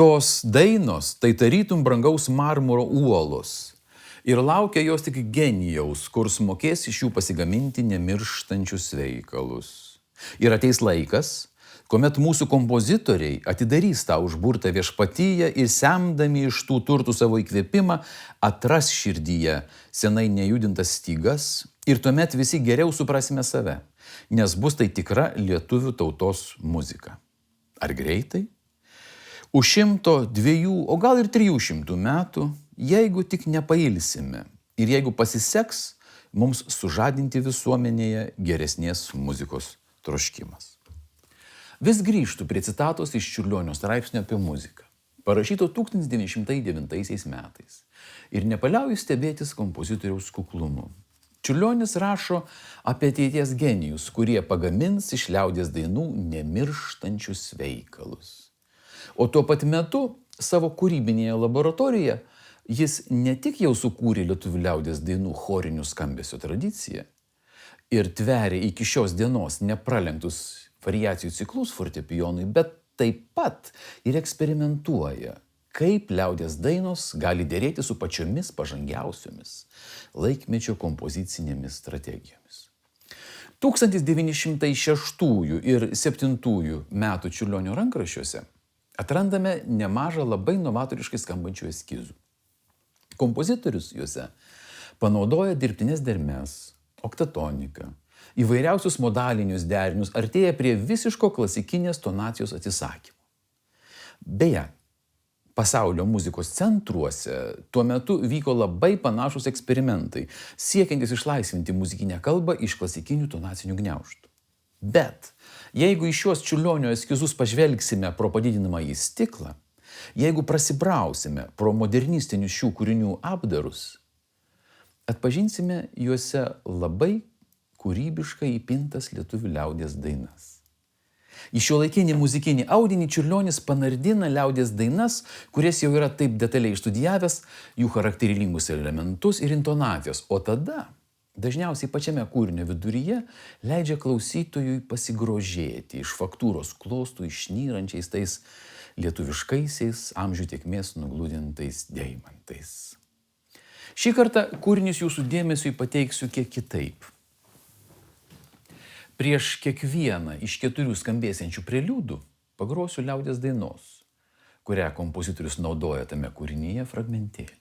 Tos dainos tai tarytum brangaus marmuro uolos ir laukia jos tik genijaus, kurs mokės iš jų pasigaminti nemirštančius veikalus. Ir ateis laikas, kuomet mūsų kompozitoriai atidarys tą užburtą viešpatyją ir semdami iš tų turtų savo įkvėpimą atras širdyje senai nejudintas stygas ir tuomet visi geriau suprasime save, nes bus tai tikra lietuvių tautos muzika. Ar greitai? Už 100, 2, o gal ir 300 metų, jeigu tik nepailsime ir jeigu pasiseks mums sužadinti visuomenėje geresnės muzikos troškimas. Vis grįžtu prie citatos iš Čiurlionio straipsnio apie muziką, parašyto 1909 metais, ir nepaliauju stebėtis kompozitoriaus kuklumu. Čiurlionis rašo apie ateities genijus, kurie pagamins iš liaudies dainų nemirštančius veikalus. O tuo pat metu savo kūrybinėje laboratorijoje jis ne tik jau sukūrė lietuvių liaudies dainų chorinių skambesio tradiciją ir tveria iki šios dienos nepralenktus variacijų ciklus fortepijonui, bet taip pat ir eksperimentuoja, kaip liaudies dainos gali derėti su pačiomis pažangiausiomis laikmečio kompozicinėmis strategijomis. 1906 ir 1907 metų Čiurlionio rankraščiuose atrandame nemažą labai novatoriškai skambančių eskizų. Kompozitorius juose panaudoja dirbtines dermes, oktatoniką, įvairiausius modalinius derinius, artėja prie visiško klasikinės tonacijos atsisakymo. Beje, pasaulio muzikos centruose tuo metu vyko labai panašus eksperimentai, siekiantis išlaisvinti muzikinę kalbą iš klasikinių tonacinių gniaužtų. Bet jeigu į šiuos Čiurlionio eskizus pažvelgsime pro padidinamąjį stiklą, jeigu prasibrausime pro modernistinius šių kūrinių apdarus, atpažinsime juose labai kūrybiškai įpintas lietuvių liaudies dainas. Į šiuolaikinį muzikinį audinį Čiurlionis panardina liaudies dainas, kurias jau yra taip detaliai išstudijavęs, jų charakteringus elementus ir intonacijas, o tada dažniausiai pačiame kūrinio viduryje leidžia klausytojui pasigrožėti iš faktūros klostų išnyrančiais tais lietuviškaisiais amžių tėkmės nugludintais deimantais. Šį kartą kūrinius jūsų dėmesiui pateiksiu kiek kitaip. Prieš kiekvieną iš 4 skambėsiančių preliudų pagrosiu liaudies dainos, kurią kompozitorius naudoja tame kūrinyje fragmentėlį.